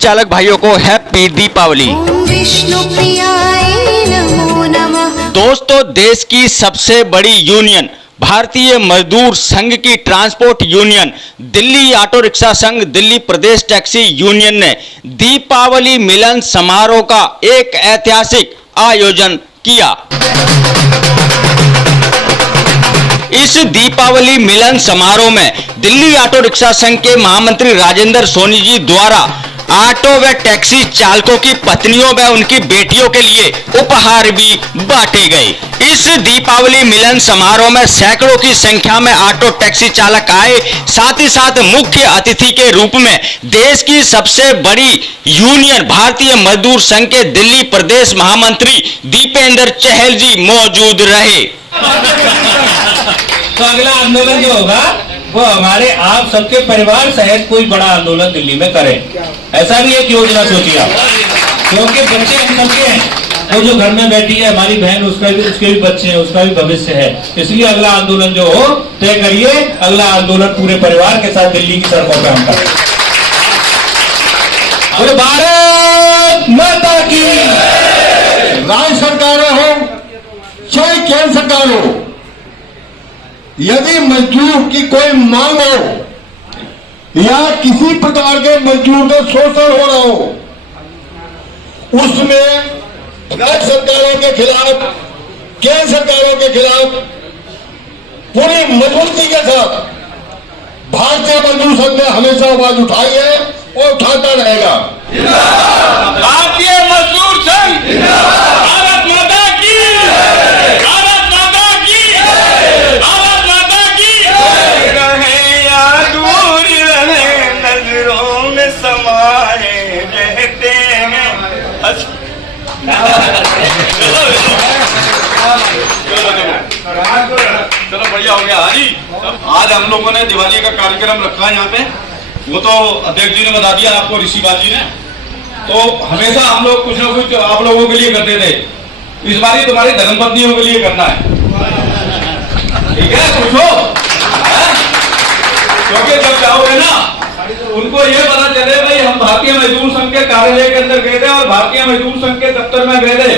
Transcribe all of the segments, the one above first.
चालक भाइयों को हैप्पी दीपावली। विष्णु प्रियाय नमो नमः। दोस्तों, देश की सबसे बड़ी यूनियन भारतीय मजदूर संघ की transport union Delhi auto rickshaw संघ, दिल्ली प्रदेश टैक्सी यूनियन ने दीपावली मिलन समारोह का एक ऐतिहासिक आयोजन किया। इस दीपावली मिलन समारोह में दिल्ली ऑटो रिक्शा संघ के महामंत्री राजेंद्र सोनी जी द्वारा ऑटो व टैक्सी चालकों की पत्नियों व उनकी बेटियों के लिए उपहार भी बांटे गए। इस दीपावली मिलन समारोह में सैकड़ों की संख्या में ऑटो टैक्सी चालक आए। साथ ही साथ मुख्य अतिथि के रूप में देश की सबसे बड़ी यूनियन भारतीय मजदूर संघ के दिल्ली प्रदेश महामंत्री दीपेंद्र चहल जी मौजूद रहे। तो अगला आंदोलन जो होगा वो हमारे आप सबके परिवार सहित कोई बड़ा आंदोलन दिल्ली में करें, ऐसा भी एक योजना सोचिए आप, क्योंकि बच्चे हम सबके हैं। वो जो घर में बैठी है हमारी बहन, उसके भी बच्चे हैं, उसका भी भविष्य है। इसलिए अगला आंदोलन जो हो तय करिए, अगला आंदोलन पूरे परिवार के साथ दिल्ली की सड़कों पर हम करें। और भारत माता की, राज्य सरकारें हो चाहे केंद्र सरकार हो, यदि मजदूर की कोई मांग हो या किसी प्रकार के मजदूर का शोषण हो रहा हो, उसमें राज्य सरकारों के खिलाफ, केंद्र सरकारों के खिलाफ पूरी मजबूती के साथ भारतीय मजदूर संघ ने हमेशा आवाज उठाई है और उठाता रहेगा। भारतीय मजदूर संघ, भारत माता की, भारत माता की, भारत माता की। रहे या दूर रहे, नजरों में समाए रहते हैं। चलो बढ़िया हो गया। हाजी, आज हम लोगों ने दिवाली का कार्यक्रम रखा है यहाँ पे। वो तो अध्यक्ष जी ने बता दिया आपको, ऋषि बाल जी ने। तो हमेशा हम लोग कुछ ना कुछ आप लोगों के लिए करते थे। इस बार तुम्हारी धर्मपत्नियों के लिए करना है, ठीक है? पूछो, क्योंकि जब जाओगे ना उनको ये पता चले भाई हम भारतीय मजदूर संघ के कार्यालय के अंदर गए थे और भारतीय मजदूर संघ के दफ्तर में गए थे,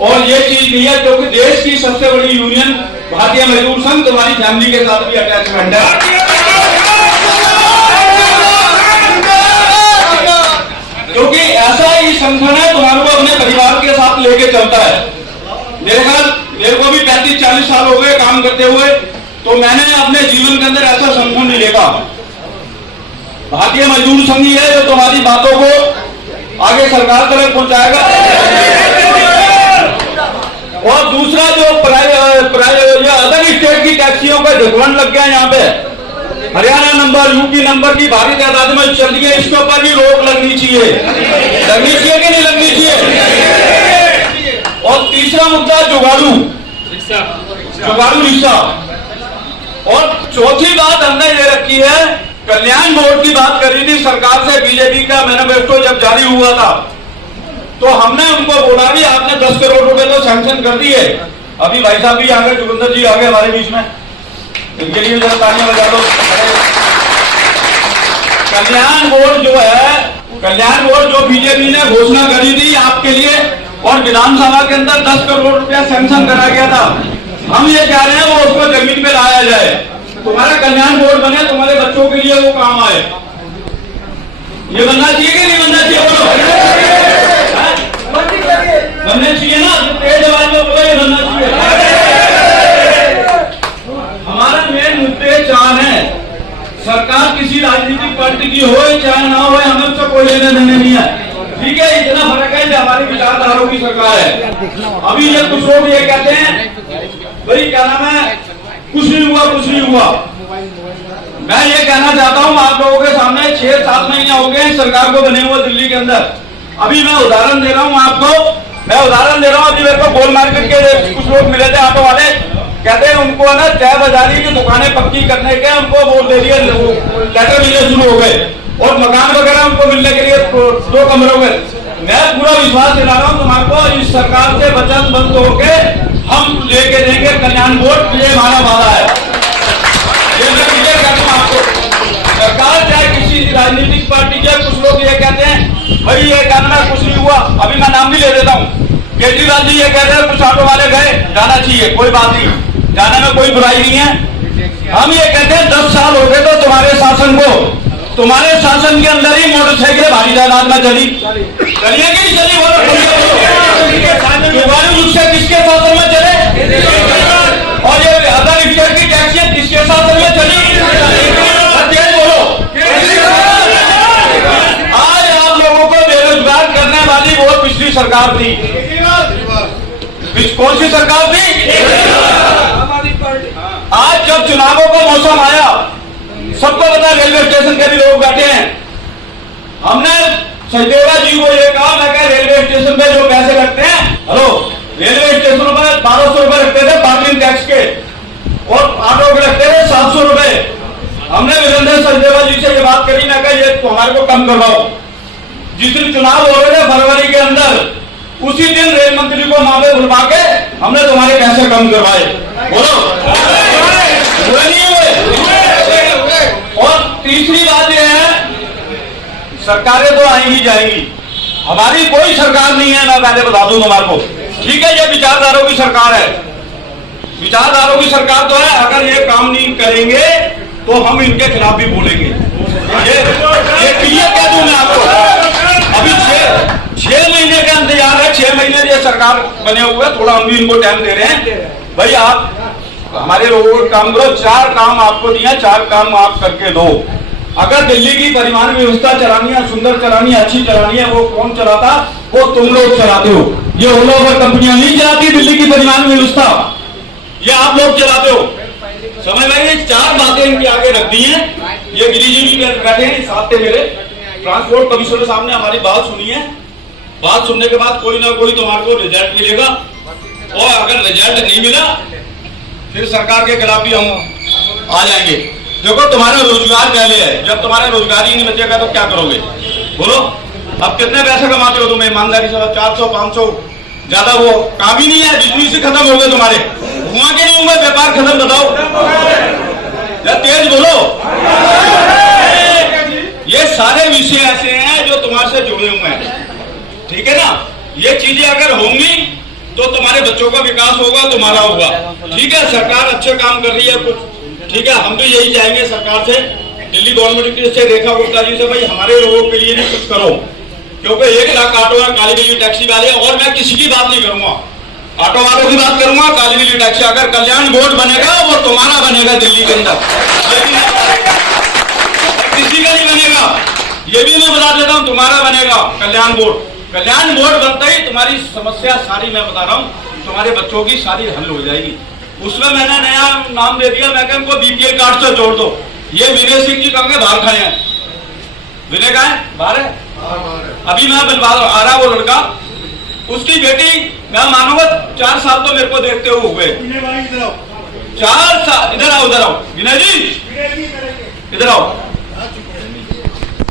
और ये चीज नहीं है क्योंकि देश की सबसे बड़ी यूनियन भारतीय मजदूर संघ तुम्हारी फैमिली के साथ भी अटैचमेंट है। क्योंकि ऐसा ही संगठन है तुम्हारे को अपने परिवार के साथ लेके चलता है। मेरे को भी 35-40 साल हो गए काम करते हुए, तो मैंने अपने जीवन के अंदर ऐसा संगठन नहीं देखा। भारतीय मजदूर संघ ही है जो तुम्हारी बातों को आगे सरकार तक पहुंचाएगा। और दूसरा जो अदर स्टेट की टैक्सियों का ढुकवन लग गया यहाँ पे, हरियाणा नंबर, यूपी नंबर की भारी तादाद में चल रही है, इसके ऊपर भी रोक लगनी चाहिए। लगनी चाहिए कि नहीं लगनी चाहिए? और तीसरा मुद्दा जुगाड़ू रिक्शा। और चौथी बात हमने ये रखी है, कल्याण बोर्ड की बात कर रही थी सरकार से, बीजेपी का मैनिफेस्टो जब जारी हुआ था तो हमने उनको बोला भी आपने 10 करोड़ रुपए तो सैंक्शन कर दिए। अभी भाई साहब भी आ गए, जोगिंदर जी आ गए हमारे बीच में, इनके लिए जरा तालियां बजा दो। कल्याण बोर्ड जो बीजेपी ने घोषणा करी थी आपके लिए, और विधानसभा के अंदर 10 करोड़ रुपया सैंक्शन करा गया था, हम ये कह रहे हैं वो उसको जमीन पे लाया जाए, तुम्हारा कल्याण बोर्ड बने, तुम्हारे बच्चों के लिए वो काम आए। ये बनना चाहिए कि नहीं बनना चाहिए? बनने चाहिए ना, तेज आवाज में बोलो, ये बनना चाहिए। हमारा मेन मुद्दे 4 है। सरकार किसी राजनीतिक पार्टी की हो चाहे ना हो, हमें उससे कोई लेने देने नहीं है, ठीक है? इतना फर्क है कि हमारी विचारधाराओं की सरकार है। अभी ये कुछ लोग ये कहते हैं भाई क्या नाम है, कुछ नहीं हुआ। मैं ये कहना चाहता हूँ आप लोगों के सामने, 6-7 महीने हो गए सरकार को बने हुए दिल्ली के अंदर। अभी मैं उदाहरण दे रहा हूँ आपको, अभी मेरे को गोल मार्केट के कुछ लोग मिले थे ऑटो वाले, कहते हैं उनको ना तय बाजारी की दुकानें पक्की करने के उनको वोट दे दिए, लेटर मिलने शुरू हो गए, और मकान वगैरह उनको मिलने के लिए 2 कमरे हो गए। मैं पूरा विश्वास दिला रहा हूँ तुम्हारे को, इस सरकार से वचन बंद होके हम लेके देंगे कल्याण बोर्ड, ये हमारा वादा है। ये मैं कहता हूँ आपको, सरकार चाहे किसी राजनीतिक पार्टी के, कुछ लोग ये कहते हैं भाई अभी मैं नाम भी ले देता हूँ। केजरीवाल जी ये कह रहे हैं कुछ ऑटो वाले गए, जाना चाहिए, कोई बात नहीं, जाने में कोई बुराई नहीं है। हम ये कहते हैं 10 साल हो गए तो तुम्हारे शासन को, तुम्हारे शासन के अंदर ही मोटरसाइकिलें भारी तादाद में चली, चलिए कि नहीं चली? तुम्हारे रिक्शा किसके शासन में चले? और ये अदर रिक्शा की टैक्सियां किसके शासन में चली? तेज बोलो। आज आप लोगों को बेरोजगार करने वाली वो पिछली सरकार थी। कौन सी सरकार थी? आज जब चुनावों का मौसम आया, सबको पता, रेलवे स्टेशन के भी लोग बैठे हैं, हमने सचदेवा जी को ये कहा, मैं कहा रेलवे स्टेशन पे जो पैसे लगते हैं, हेलो, रेलवे स्टेशनों पर 1200 रुपए लगते थे पार्किंग टैक्स के, और ऑटो के लगते थे 700 रुपए। हमने वीरेंद्र सचदेवा जी से ये बात करी, मैं कहा ये तो हमारे को कम करवाओ। जिस दिन चुनाव हो रहे थे फरवरी के अंदर, उसी दिन रेल मंत्री को वहां पे बुलवा के हमने तुम्हारे पैसे कम करवाए। बोलो, हुए नहीं हुए? और तीसरी बात यह है, सरकारें तो आएंगी जाएंगी, हमारी कोई सरकार नहीं है, मैं पहले बता दूं तुम्हारे को, ठीक है? ये विचारधारों की सरकार है, विचारधारों की सरकार तो है। अगर ये काम नहीं करेंगे तो हम इनके खिलाफ भी बोलेंगे। ये क्लियर कह दूं मैं आपको। अभी 6 महीने का इंतजार है, 6 महीने ये सरकार बने हुए, थोड़ा हम भी इनको टाइम दे रहे हैं। भाई आप हमारे लोगों को काम करो, 4 काम आपको दिया, 4 काम आप करके दो। अगर दिल्ली की परिवहन व्यवस्था चलानी है, सुंदर चलानी है, अच्छी चलानी है, वो कौन चलाता? वो तुम लोग चलाते हो। ये ओला उबर कंपनियां नहीं चलाती दिल्ली की परिवहन व्यवस्था, ये आप लोग चलाते हो। समझ में? 4 बातें इनके आगे रख दी हैं। ये गिरी जी भी बैठे हैं साथ थे मेरे, ट्रांसपोर्ट कमिश्नर साहब ने हमारी बात सुनी है। बात सुनने के बाद कोई ना कोई तुम्हारे को रिजल्ट मिलेगा, और अगर रिजल्ट नहीं मिला फिर सरकार के खिलाफ भी हम आ जाएंगे। देखो, तुम्हारा रोजगार पहले है, जब तुम्हारा रोजगार ही नहीं बचेगा तो क्या करोगे? बोलो, अब कितने पैसे कमाते हो तुम ईमानदारी से? 400 500, ज्यादा वो काम ही नहीं है। बिजली से खत्म हो गए तुम्हारे, वहां के नहीं होंगे, व्यापार खत्म। बताओ, तेज बोलो। ये सारे विषय ऐसे हैं जो तुम्हारे से जुड़े हुए हैं, ठीक है ना? ये चीजें अगर होंगी तो तुम्हारे बच्चों का विकास होगा, तुम्हारा होगा, ठीक है? सरकार अच्छे काम कर रही है कुछ, ठीक है? हम तो यही चाहेंगे सरकार से, दिल्ली गवर्नमेंट से, रेखा गुप्ता जी से, भाई हमारे लोगों के लिए भी कुछ करो, क्योंकि 1 लाख ऑटो है, काली बिल्ली टैक्सी वाले। और मैं किसी की बात नहीं करूंगा, ऑटो वालों की बात करूंगा, काली बिल्ली टैक्सी। अगर कल्याण बोर्ड बनेगा वो तुम्हारा बनेगा दिल्ली के अंदर, किसी का नहीं बनेगा। ये भी मैं बता देता हूं, तुम्हारा बनेगा कल्याण बोर्ड। कल्याण बोर्ड बनते ही तुम्हारी समस्या सारी, मैं बता रहा हूं, तुम्हारे बच्चों की सारी हल हो जाएगी। उसमें मैंने नया नाम दे दिया, मैं उनको बीपीएल कार्ड से जोड़ दो। ये विनय सिंह जी कहोगे बाहर खड़े हैं, विनय का है बाहर है, अभी मैं आ रहा वो लड़का, उसकी बेटी, मैं मानूंगा 4 साल तो मेरे को देखते हुए 4 साल। इधर आओ विनय जी, इधर आओ,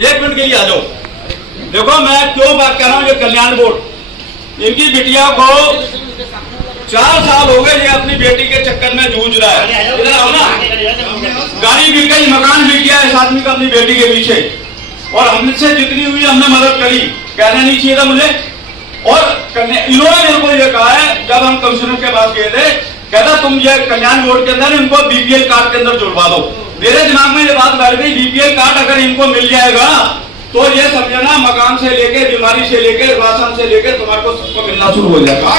1 मिनट के लिए आ जाओ। देखो, मैं क्यों बात कर रहा हूं, ये कल्याण बोर्ड, इनकी बिटिया को 4 साल हो गए, ये अपनी बेटी के चक्कर में जूझ रहा है। इधर आओ ना, गाड़ी बिक गई, मकान बिक गया इस आदमी का अपनी बेटी के पीछे, और हमसे जितनी हुई हमने मदद करी, कहना नहीं चाहिए था मुझे। और इन्होंने मेरे को ये कहा है, जब हम कमिश्नर के पास गए थे, कहता तुम ये कल्याण बोर्ड के अंदर इनको बीपीएल कार्ड के अंदर जुड़वा दो। मेरे दिमाग में ये बात बैठ गई, बीपीएल कार्ड अगर इनको मिल जाएगा तो ये समझना, मकान से लेके, बीमारी से लेके, राशन से लेके तुम्हारे को सबको मिलना शुरू हो जाएगा।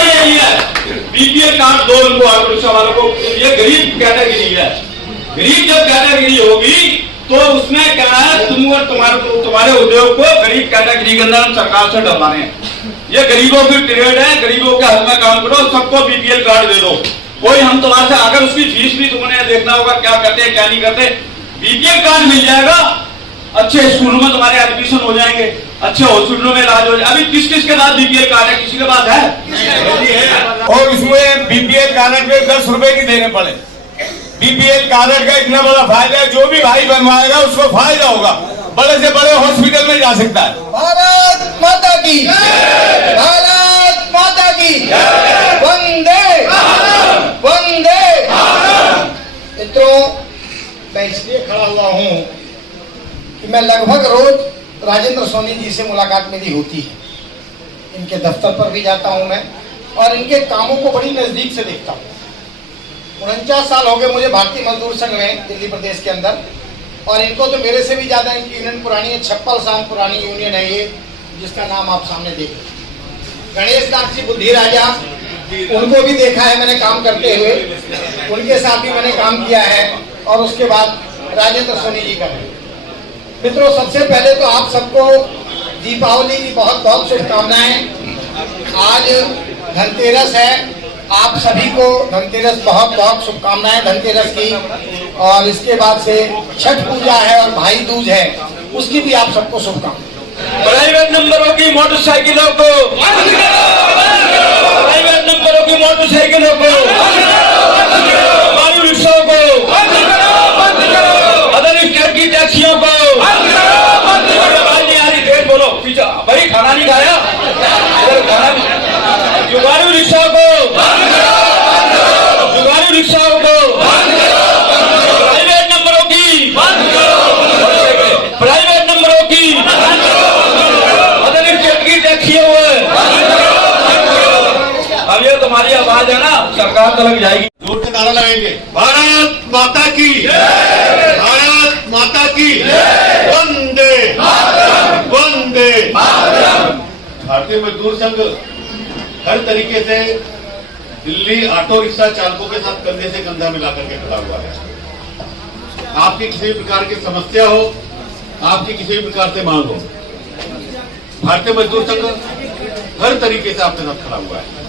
यही है, बीपीएल कार्ड दो इनको, ऑटो रिक्शा वालों को। ये गरीब कैटेगरी है, गरीब जब कैटेगरी होगी तो उसमें क्या है, तुम और तुम्हारे उद्योग को गरीब कैटेगरी के अंदर हम सरकार से डरवाने हैं। ये गरीबों की ट्रेड है, गरीबों के हक में काम करो, सबको बीपीएल कार्ड दे दो। कोई हम तुम्हारे से, अगर उसकी फीस भी तुमने देखना होगा क्या करते हैं क्या नहीं करते, बीपीएल कार्ड मिल जाएगा, अच्छे स्कूलों में तुम्हारे एडमिशन हो जाएंगे, अच्छे हॉस्पिटलों में इलाज हो जाएगा। अभी किस के पास बीपीएल कार्ड है? किसी के पास है? और इसमें बीपीएल कार्ड पे 10 रुपए नहीं देने पड़े। बीपीएल कार्ड का इतना बड़ा फायदा है, जो भी भाई बनवाएगा उसको फायदा होगा, बड़े से बड़े हॉस्पिटल में जा सकता है। भारत माता की, भारत माता की, वंदे वंदे। मित्रों, मैं इसलिए खड़ा हुआ हूं कि मैं लगभग रोज राजेंद्र सोनी जी से मुलाकात मेरी होती है, इनके दफ्तर पर भी जाता हूं मैं और इनके कामों को बड़ी नजदीक से देखता हूं। 49 साल हो गए मुझे भारतीय मजदूर संघ में दिल्ली प्रदेश के अंदर, और इनको तो मेरे से भी ज्यादा इनकी यूनियन पुरानी है। 56 साल पुरानी यूनियन है ये, जिसका नाम आप सामने देख। गणेश नाथ जी बुद्धि राजा, उनको भी देखा है मैंने काम करते हुए, उनके साथ भी मैंने काम किया है। और उसके बाद राजेंद्र सोनी जी का। मित्रों, सबसे पहले तो आप सबको दीपावली की बहुत बहुत शुभकामनाएं। आज धनतेरस है, आप सभी को धनतेरस बहुत बहुत शुभकामनाएं धनतेरस की। और इसके बाद से छठ पूजा है और भाई दूज है, उसकी भी आप सबको शुभकामनाएं। प्राइवेट नंबरों की मोटरसाइकिलों को, प्राइवेट नंबरों की मोटरसाइकिलों को, वायु रिक्शाओं को, अदर स्टेट की टैक्सियों को, बोलो पीछा भाई, खाना नहीं खाया, खाना जुगाड़ू रिक्शाओं को, जुगाड़ू रिक्शाओं को, प्राइवेट नंबरों की, प्राइवेट नंबरों की, अदर स्टेट की टैक्सियों को। अब ये तुम्हारी आवाज है ना, सरकार तो लग जाएगी। जोर से नारा लगाएंगे, भारत माता की, भारत माता की, वंदे वंदे। भारतीय मजदूर संघ हर तरीके से दिल्ली ऑटो रिक्शा चालकों के साथ कंधे से कंधा मिलाकर के खड़ा हुआ है। आपकी किसी प्रकार की समस्या हो, आपकी किसी भी प्रकार से मांग हो, भारतीय मजदूर संघ हर तरीके से आपके साथ खड़ा हुआ है।